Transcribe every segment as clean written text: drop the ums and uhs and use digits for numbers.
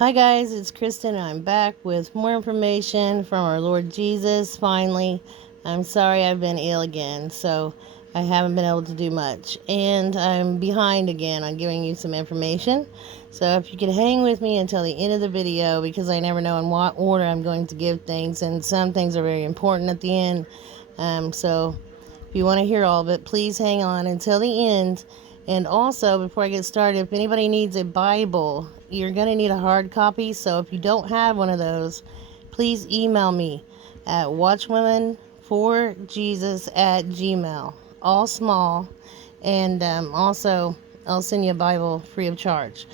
Hi guys, it's Kristen. I'm back with more information from our Lord Jesus. Finally, I'm sorry I've been ill again, so I haven't been able to do much, and I'm behind again on giving you some information. So if you could hang with me until the end of the video, because I never know in what order I'm going to give things, and some things are very important at the end. So if you want to hear all of it, please hang on until the end. And also, before I get started, if anybody needs a Bible, you're going to need a hard copy. So if you don't have one of those, please email me at watchwomanforjesus@gmail.com. All small. And also, I'll send you a Bible free of charge.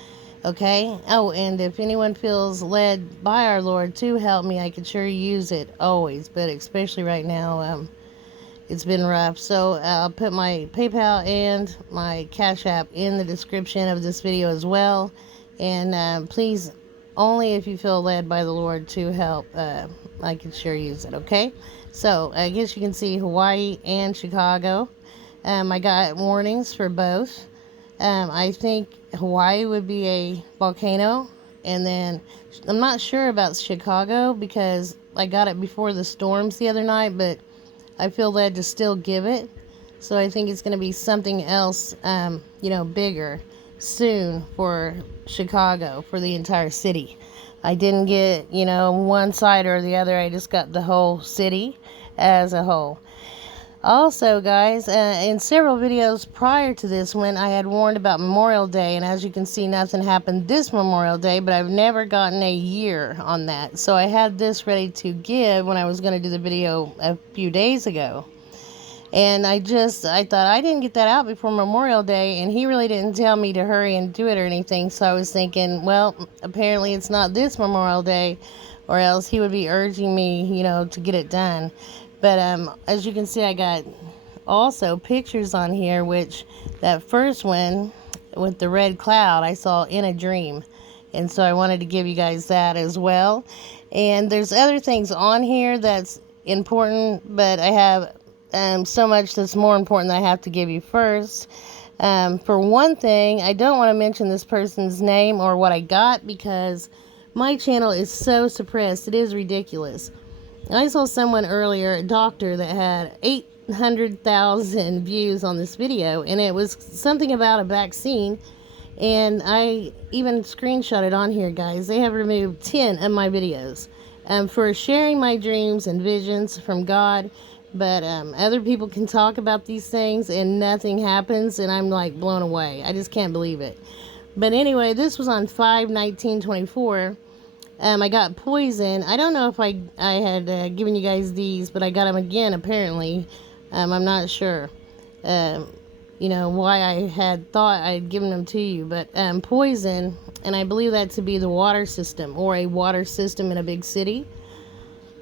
Okay? Oh, and if anyone feels led by our Lord to help me, I could sure use it always, but especially right now. It's been rough. So I'll put my PayPal and my Cash App in the description of this video as well. And please, only if you feel led by the Lord to help, I can sure use it, okay? So I guess you can see Hawaii and Chicago. I got warnings for both. I think Hawaii would be a volcano. And then I'm not sure about Chicago because I got it before the storms the other night, but I feel led to still give it. So I think it's going to be something else, bigger soon for Chicago, for the entire city. I didn't get, one side or the other. I just got the whole city as a whole. Also, guys, in several videos prior to this one, I had warned about Memorial Day, and as you can see, nothing happened this Memorial Day, but I've never gotten a year on that. So I had this ready to give when I was going to do the video a few days ago. And I thought I didn't get that out before Memorial Day, and he really didn't tell me to hurry and do it or anything. So I was thinking, well, apparently it's not this Memorial Day, or else he would be urging me, to get it done. But as you can see, I got also pictures on here, which that first one with the red cloud I saw in a dream. And so I wanted to give you guys that as well. And there's other things on here that's important, but I have so much that's more important that I have to give you first. For one thing, I don't want to mention this person's name or what I got because my channel is so suppressed. It is ridiculous. I saw someone earlier, a doctor, that had 800,000 views on this video, and it was something about a vaccine, and I even screenshot it on here, guys. They have removed 10 of my videos for sharing my dreams and visions from God, but other people can talk about these things and nothing happens, and I'm like blown away. I just can't believe it. But anyway, this was on 5/19/24. I got poison. I don't know if I had given you guys these, but I got them again, apparently. I'm not sure, why I had thought I had given them to you. But poison, and I believe that to be the water system, or a water system in a big city.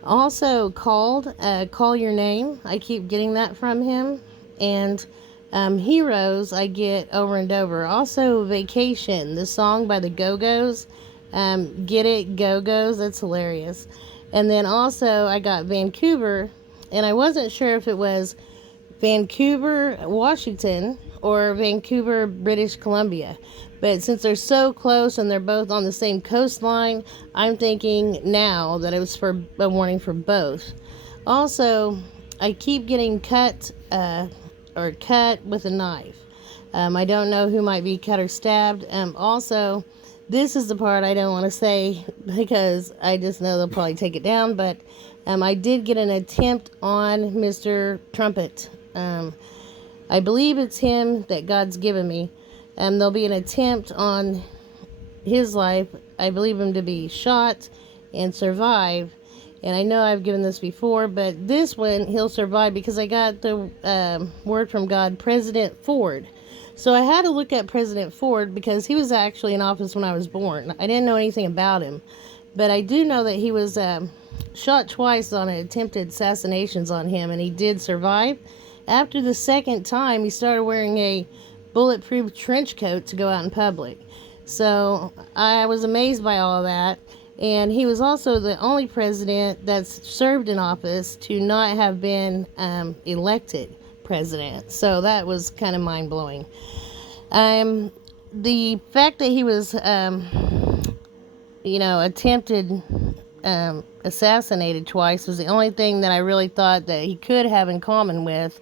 Also called, Call Your Name. I keep getting that from him. And Heroes I get over and over. Also Vacation, the song by the Go-Go's. Get it, Go-Go's, that's hilarious. And then also I got Vancouver, and I wasn't sure if it was Vancouver, Washington, or Vancouver, British Columbia. But since they're so close and they're both on the same coastline, I'm thinking now that it was for a warning for both. Also, I keep getting cut with a knife. I don't know who might be cut or stabbed. Also, this is the part I don't want to say because I just know they'll probably take it down, but I did get an attempt on Mr. Trumpet. I believe it's him that God's given me. There'll be an attempt on his life. I believe him to be shot and survive. And I know I've given this before, but this one, he'll survive because I got the word from God, President Ford. So I had to look at President Ford because he was actually in office when I was born. I didn't know anything about him, but I do know that he was shot twice on attempted assassinations on him, and he did survive. After the second time, he started wearing a bulletproof trench coat to go out in public. So I was amazed by all of that. And he was also the only president that's served in office to not have been elected president. So that was kind of mind-blowing. The fact that he was attempted assassinated twice was the only thing that I really thought that he could have in common with,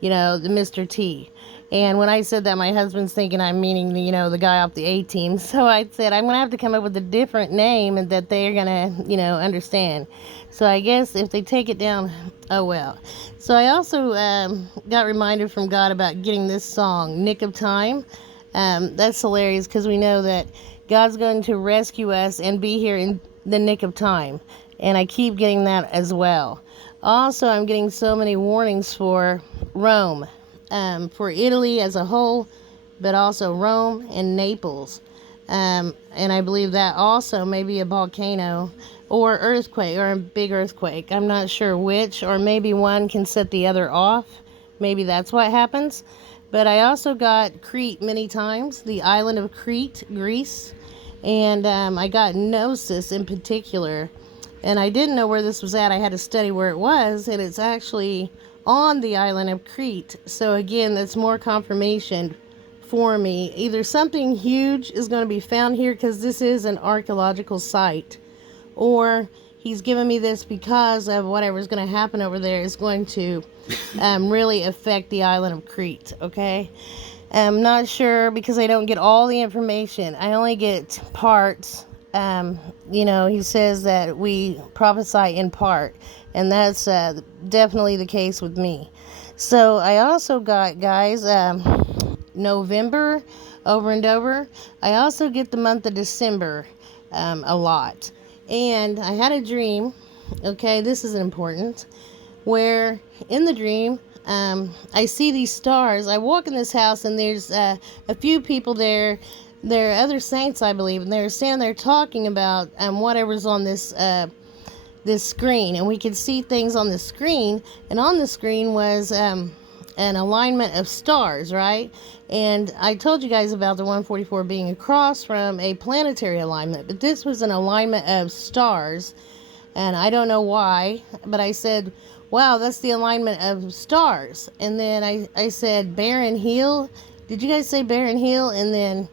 the Mr. T. And when I said that, my husband's thinking I'm meaning the guy off the A team. So I said I'm gonna have to come up with a different name and that they're gonna understand. So I guess if they take it down, oh well. So I also got reminded from God about getting this song, Nick of Time. That's hilarious because we know that God's going to rescue us and be here in the nick of time. And I keep getting that as well. Also, I'm getting so many warnings for Rome, for Italy as a whole, but also Rome and Naples. And I believe that also may be a volcano or earthquake or a big earthquake. I'm not sure which, or maybe one can set the other off. Maybe that's what happens. But I also got Crete many times, the island of Crete, Greece. And I got Gnosis in particular. And I didn't know where this was at. I had to study where it was. And it's actually on the island of Crete. So again, that's more confirmation for me. Either something huge is going to be found here because this is an archaeological site, or he's given me this because of whatever's going to happen over there is going to really affect the island of Crete, okay? I'm not sure because I don't get all the information. I only get parts. He says that we prophesy in part, and that's definitely the case with me. So I also got, guys, November over and over. I also get the month of December a lot. And I had a dream, okay, this is important, where in the dream, I see these stars. I walk in this house and there's a few people there. There are other saints, I believe, and they're standing there talking about whatever's on this screen. And we could see things on the screen, and on the screen was an alignment of stars, right? And I told you guys about the 144 being across from a planetary alignment, but this was an alignment of stars. And I don't know why, but I said, wow, that's the alignment of stars. And then I said, Baron Heel. Did you guys say Baron Heel? And then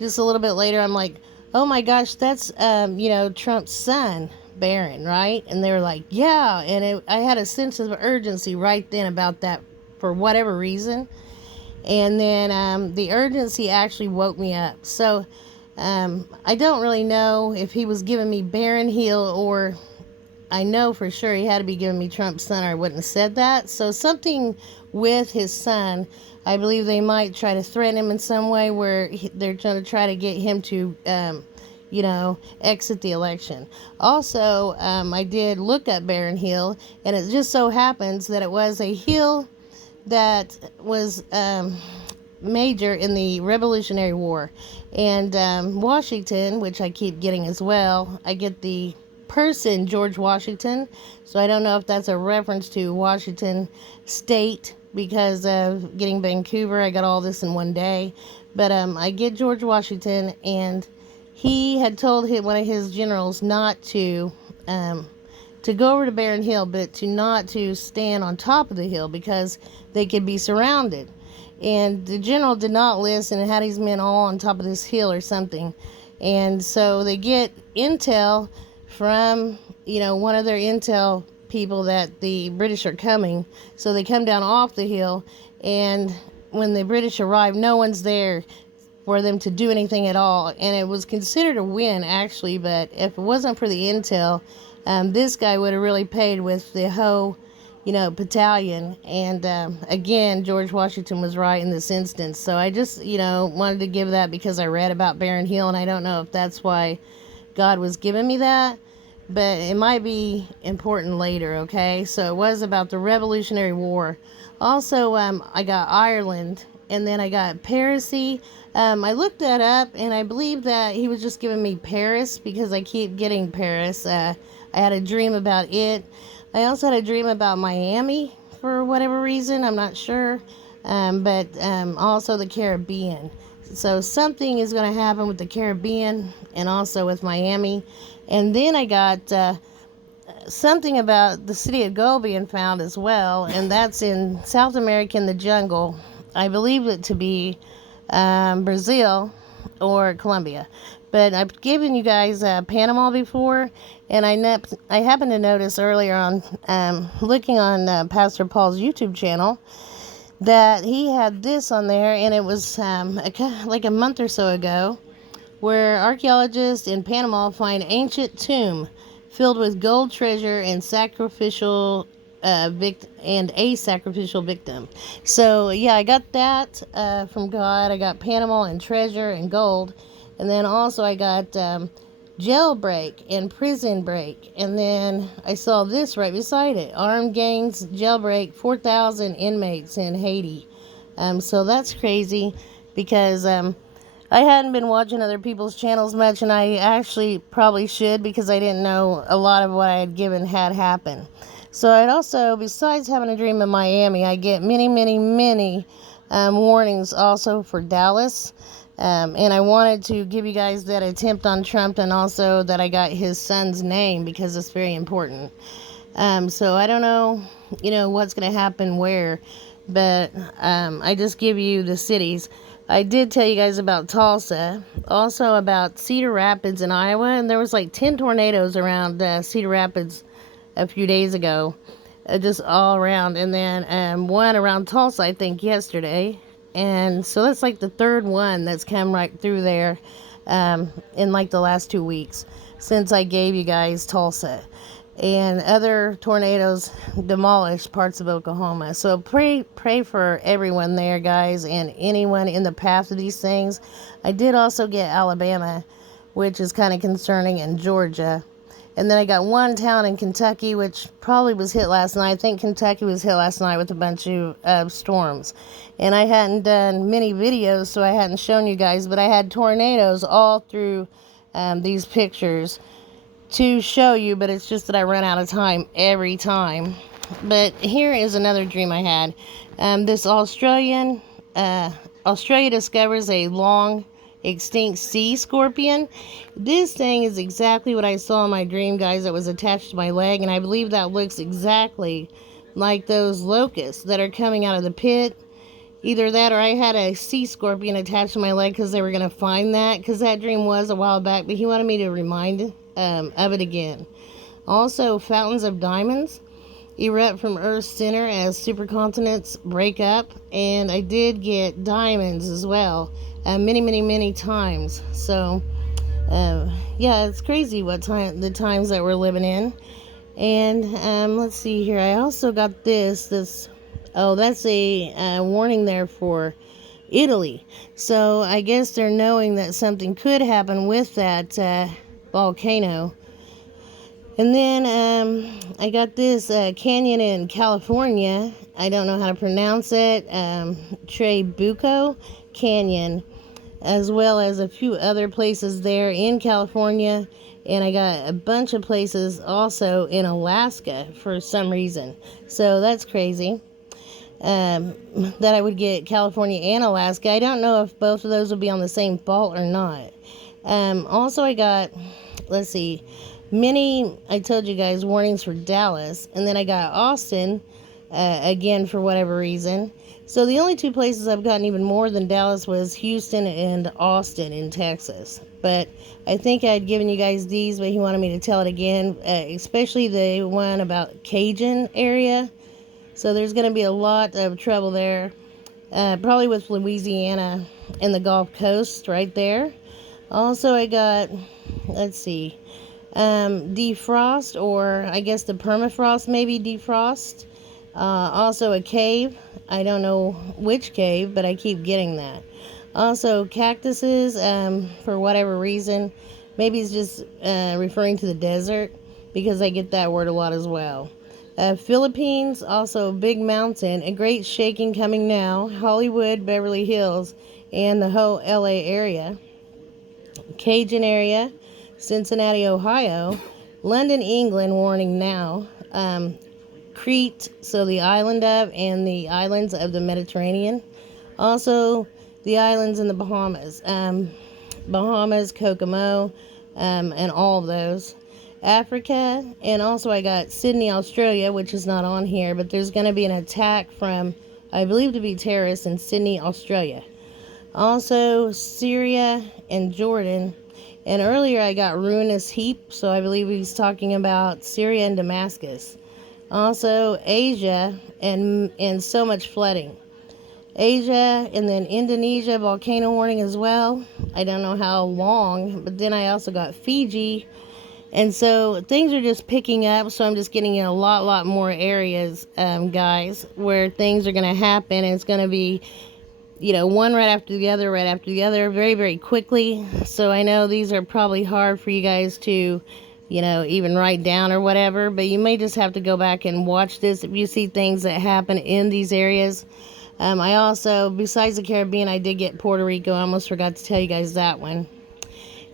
just a little bit later, I'm like, oh my gosh, that's, Trump's son, Baron, right? And they were like, yeah. And I had a sense of urgency right then about that for whatever reason. And then the urgency actually woke me up. So I don't really know if he was giving me Baron Heel, or I know for sure he had to be giving me Trump's son, or I wouldn't have said that. So something with his son, I believe they might try to threaten him in some way where they're going to try to get him to, exit the election. Also, I did look up Baron Hill, and it just so happens that it was a hill that was major in the Revolutionary War. And Washington, which I keep getting as well, I get the person George Washington, so I don't know if that's a reference to Washington State because of getting Vancouver. I got all this in one day, but I get George Washington, and he had told one of his generals not to go over to Barren Hill, but not to stand on top of the hill because they could be surrounded. And the general did not listen and had his men all on top of this hill or something. And so they get intel from, one of their intel people that the British are coming. So they come down off the hill, and when the British arrive, no one's there for them to do anything at all. And it was considered a win, actually, but if it wasn't for the intel, this guy would have really paid with the whole, battalion. And again, George Washington was right in this instance. So I just, wanted to give that because I read about Barren Hill, and I don't know if that's why God was giving me that, but it might be important later, okay? So it was about the Revolutionary War. Also, I got Ireland, and then I got Parisy. I looked that up, and I believe that he was just giving me Paris because I keep getting Paris. I had a dream about it. I also had a dream about Miami for whatever reason. I'm not sure. But also the Caribbean. So something is going to happen with the Caribbean and also with Miami. And then I got something about the city of gold being found as well. And that's in South America in the jungle. I believe it to be Brazil or Colombia. But I've given you guys Panama before, and I happened to notice earlier on, looking on Pastor Paul's YouTube channel, that he had this on there, and it was like a month or so ago, where archaeologists in Panama find ancient tomb filled with gold treasure and a sacrificial victim. So yeah, I got that from God. I got Panama and treasure and gold, and then also I got jailbreak and prison break, and then I saw this right beside it: armed gangs jailbreak 4,000 inmates in Haiti. So that's crazy because I hadn't been watching other people's channels much, and I actually probably should, because I didn't know a lot of what I had given had happened. So I'd also, besides having a dream in Miami, I get many, many, many warnings also for Dallas. And I wanted to give you guys that attempt on Trump, and also that I got his son's name, because it's very important. So I don't know, what's going to happen where, but I just give you the cities. I did tell you guys about Tulsa, also about Cedar Rapids in Iowa, and there was like 10 tornadoes around Cedar Rapids a few days ago, just all around, and then one around Tulsa, I think, yesterday. And so that's like the third one that's come right through there in like the last 2 weeks since I gave you guys Tulsa. And other tornadoes demolished parts of Oklahoma. So pray for everyone there, guys, and anyone in the path of these things. I did also get Alabama, which is kind of concerning, and Georgia. And then I got one town in Kentucky, which probably was hit last night. I think Kentucky was hit last night with a bunch of storms. And I hadn't done many videos, so I hadn't shown you guys, but I had tornadoes all through these pictures to show you, but it's just that I run out of time every time. But here is another dream I had. Australia discovers a long extinct sea scorpion. This thing is exactly what I saw in my dream, guys, that was attached to my leg, and I believe that looks exactly like those locusts that are coming out of the pit. Either that, or I had a sea scorpion attached to my leg because they were going to find that, because that dream was a while back, but he wanted me to remind of it again. Also, fountains of diamonds erupt from Earth's center as supercontinents break up, and I did get diamonds as well, many, many, many times. So, yeah, it's crazy the times that we're living in. And let's see here. I also got this. Oh, that's a warning there for Italy. So I guess they're knowing that something could happen with that volcano. And then I got this canyon in California. I don't know how to pronounce it. Trabuco Canyon, as well as a few other places there in California. And I got a bunch of places also in Alaska for some reason. So that's crazy. That I would get California and Alaska. I don't know if both of those would be on the same fault or not. Also, I got, let's see, I told you guys, warnings for Dallas. And then I got Austin, again, for whatever reason. So the only two places I've gotten even more than Dallas was Houston and Austin in Texas. But I think I'd given you guys these, but he wanted me to tell it again, especially the one about Cajun area. So there's going to be a lot of trouble there, probably with Louisiana and the Gulf Coast right there. Also, I got, let's see, defrost, or I guess the permafrost maybe defrost. Also a cave. I don't know which cave, but I keep getting that. Also cactuses, for whatever reason. Maybe it's just referring to the desert, because I get that word a lot as well. Philippines, also big mountain, a great shaking coming now. Hollywood, Beverly Hills, and the whole LA area. Cajun area, Cincinnati, Ohio. London, England, warning now. Crete, so the island of, and the islands of the Mediterranean. Also, the islands in the Bahamas. Bahamas, Kokomo, and all of those. Africa, and also I got Sydney, Australia, which is not on here, but there's going to be an attack from, I believe to be terrorists, in Sydney, Australia. Also, Syria and Jordan. And earlier I got ruinous heap, so I believe he's talking about Syria and Damascus. Also Asia and so much flooding. Asia, and then Indonesia volcano warning as well. I don't know how long, but then I also got Fiji. And so things are just picking up, so I'm just getting in a lot more areas, guys, where things are going to happen, and it's going to be, one right after the other, very, very quickly. So I know these are probably hard for you guys to, even write down or whatever, but you may just have to go back and watch this if you see things that happen in these areas. I also, besides the Caribbean, I did get Puerto Rico. I almost forgot to tell you guys that one.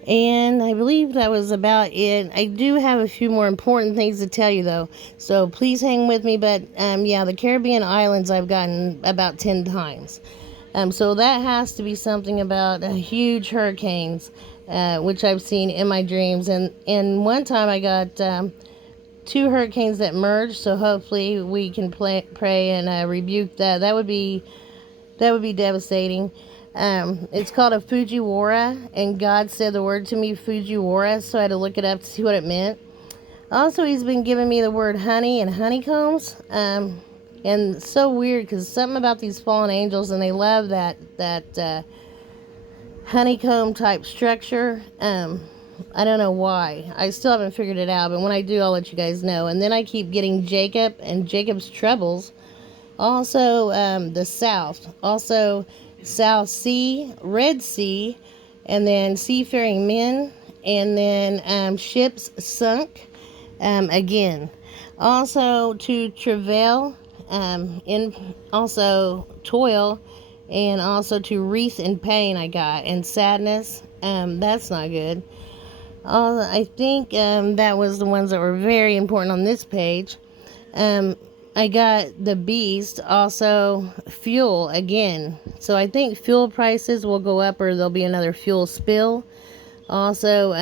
And I believe that was about it. I do have a few more important things to tell you, though. So please hang with me. But, the Caribbean islands I've gotten about 10 times. So that has to be something about huge hurricanes, which I've seen in my dreams. And one time I got 2 hurricanes that merged. So hopefully we can pray and rebuke that. That would be devastating. It's called a Fujiwara, and God said the word to me, Fujiwara, so I had to look it up to see what it meant. Also, he's been giving me the word honey and honeycombs, and it's so weird because something about these fallen angels, and they love that honeycomb type structure. I don't know why. I still haven't figured it out, but when I do, I'll let you guys know. And then I keep getting Jacob and Jacob's troubles. Also, the South. Also, South Sea, Red Sea, and then seafaring men, and then ships sunk again. Also, to travail, also toil, and also to wreath in pain I got, and sadness. That's not good. I think that was the ones that were very important on this page. I got the beast, also fuel again. So I think fuel prices will go up, or there'll be another fuel spill. Also,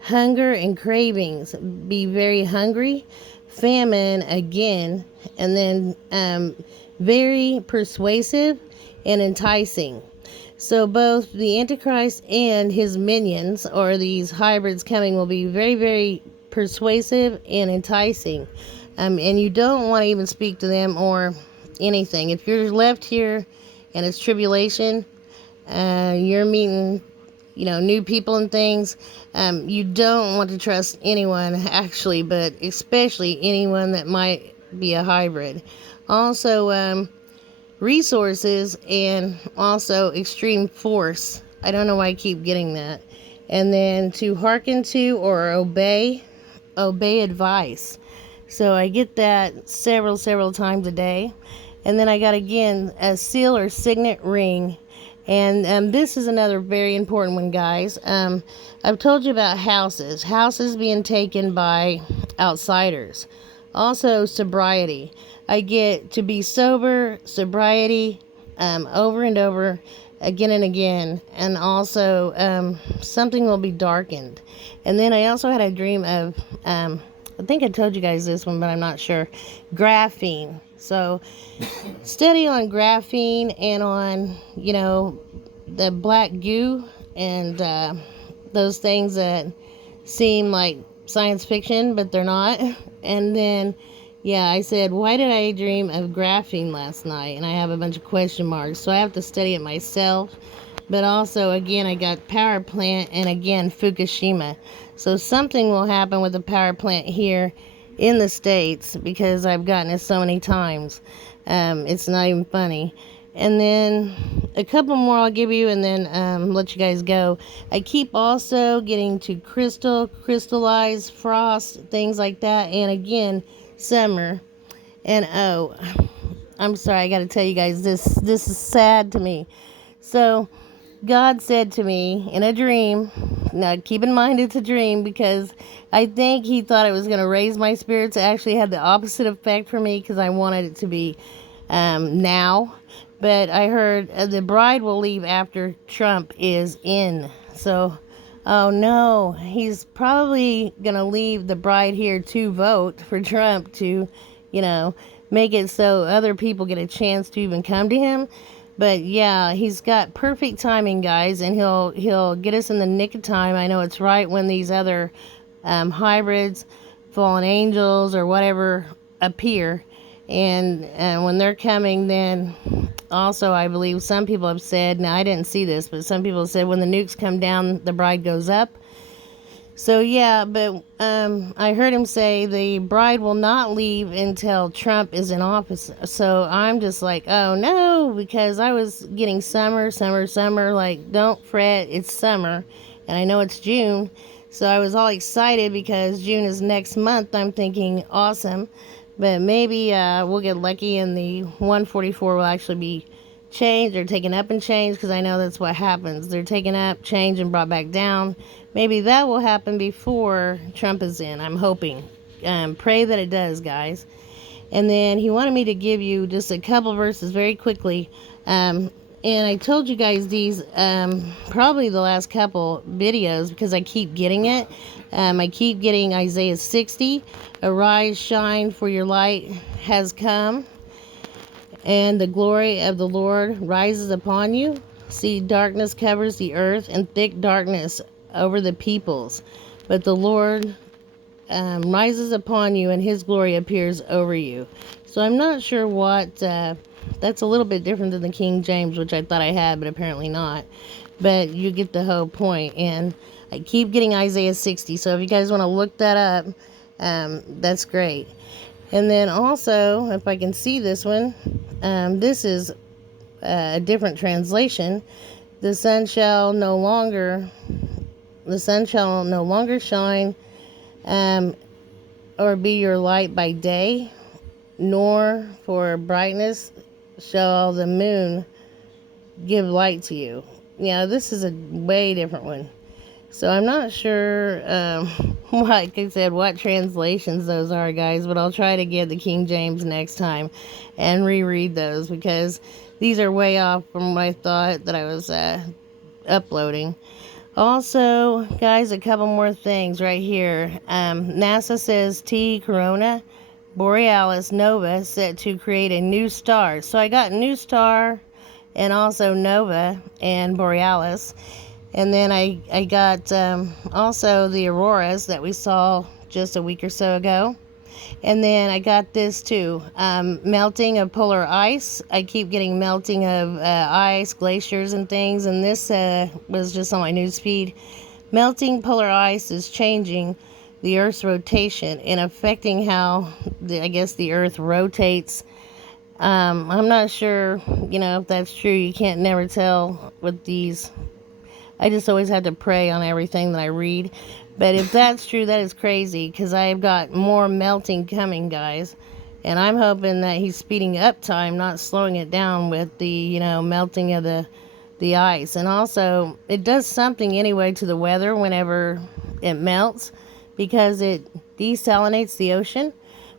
hunger and cravings. Be very hungry. Famine again. And then very persuasive and enticing. So both the Antichrist and his minions, or these hybrids coming, will be very, very persuasive and enticing. And you don't want to even speak to them or anything. If you're left here and it's tribulation, you're meeting, new people and things, you don't want to trust anyone, actually, but especially anyone that might be a hybrid. Also, resources and also extreme force. I don't know why I keep getting that. And then to hearken to or obey advice. So I get that several times a day. And then I got, again, a seal or signet ring. And this is another very important one, guys. I've told you about houses being taken by outsiders. Also, sobriety. I get to be sober, sobriety, over and over, again and again. And also, something will be darkened. And then I also had a dream of, I think I told you guys this one, but I'm not sure. Graphene. So, study on graphene and on, the black goo and those things that seem like science fiction, but they're not. And then, I said, why did I dream of graphene last night? And I have a bunch of question marks. So I have to study it myself. But also, again, I got power plant and, again, Fukushima. So something will happen with the power plant here in the States because I've gotten it so many times. It's not even funny. And then a couple more I'll give you and then let you guys go. I keep also getting to crystallize, frost, things like that. And, again, summer. And, I'm sorry, I got to tell you guys, this is sad to me. So God said to me in a dream, now keep in mind it's a dream because I think he thought it was going to raise my spirits. It actually had the opposite effect for me because I wanted it to be now. But I heard the bride will leave after Trump is in. So, oh no, he's probably going to leave the bride here to vote for Trump to, make it so other people get a chance to even come to him. But yeah, he's got perfect timing, guys, and he'll get us in the nick of time. I know it's right when these other hybrids, fallen angels, or whatever appear, and when they're coming, then also I believe some people have said. Now I didn't see this, but some people have said when the nukes come down, the bride goes up. So yeah, but I heard him say the bride will not leave until Trump is in office. So I'm just like, oh no, because I was getting summer, summer, summer. Like, don't fret, it's summer, and I know it's June. So I was all excited because June is next month. I'm thinking awesome, but maybe we'll get lucky and the 144 will actually be changed or taken up and changed, because I know that's what happens. They're taken up, changed, and brought back down. Maybe that will happen before Trump is in. I'm hoping. Pray that it does, guys. And then he wanted me to give you just a couple verses very quickly. And I told you guys these probably the last couple videos because I keep getting it. I keep getting Isaiah 60. Arise, shine, for your light has come, and the glory of the Lord rises upon you. See, darkness covers the earth, and thick darkness over the peoples. But the Lord rises upon you, and his glory appears over you. So I'm not sure what, that's a little bit different than the King James, which I thought I had, but apparently not. But you get the whole point. And I keep getting Isaiah 60. So if you guys want to look that up, that's great. And then also, if I can see this one, this is a different translation. The sun shall no longer shine, or be your light by day, nor for brightness shall the moon give light to you. Yeah, this is a way different one. So I'm not sure, like I said, what translations those are, guys, but I'll try to get the King James next time and reread those, because these are way off from what I thought that I was uploading. Also, guys, a couple more things right here. NASA says T Corona Borealis Nova set to create a new star. So I got new star and also Nova and Borealis. And then I got also the auroras that we saw just a week or so ago. And then I got this too, melting of polar ice. I keep getting melting of ice, glaciers, and things. And this was just on my news feed. Melting polar ice is changing the Earth's rotation and affecting how, I guess, the Earth rotates. I'm not sure, if that's true. You can't never tell with these. I just always have to pray on everything that I read. But if that's true, that is crazy, because I've got more melting coming, guys. And I'm hoping that he's speeding up time, not slowing it down with the, melting of the ice. And also, it does something anyway to the weather whenever it melts, because it desalinates the ocean,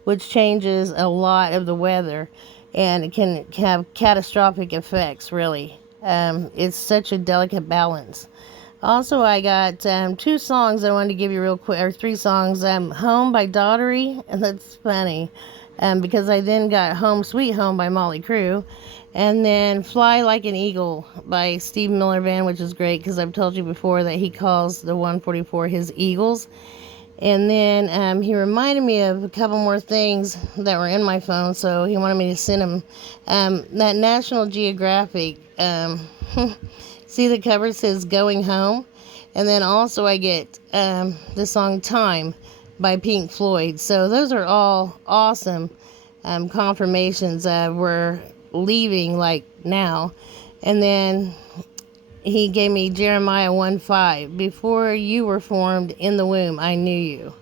which changes a lot of the weather. And it can have catastrophic effects, really. It's such a delicate balance. Also, I got 2 songs I wanted to give you real quick, or 3 songs. Home by Daughtery, and that's funny, because I then got Home Sweet Home by Molly Crew, and then Fly Like an Eagle by Steve Miller Band, which is great, because I've told you before that he calls the 144 his Eagles. And then he reminded me of a couple more things that were in my phone, so he wanted me to send him that National Geographic. See, the cover says Going Home. And then also I get the song Time by Pink Floyd. So those are all awesome confirmations that we're leaving, like, now. And then he gave me Jeremiah 1:5. Before you were formed in the womb, I knew you.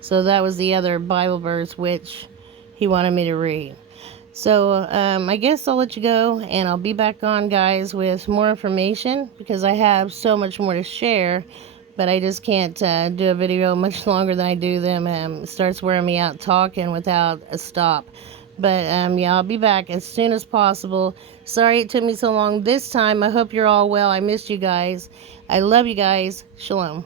So that was the other Bible verse which he wanted me to read. So I guess I'll let you go, and I'll be back on, guys, with more information, because I have so much more to share, but I just can't do a video much longer than I do them. It starts wearing me out talking without a stop. But yeah, I'll be back as soon as possible. Sorry it took me so long this time. I hope you're all well. I missed you guys. I love you guys. Shalom.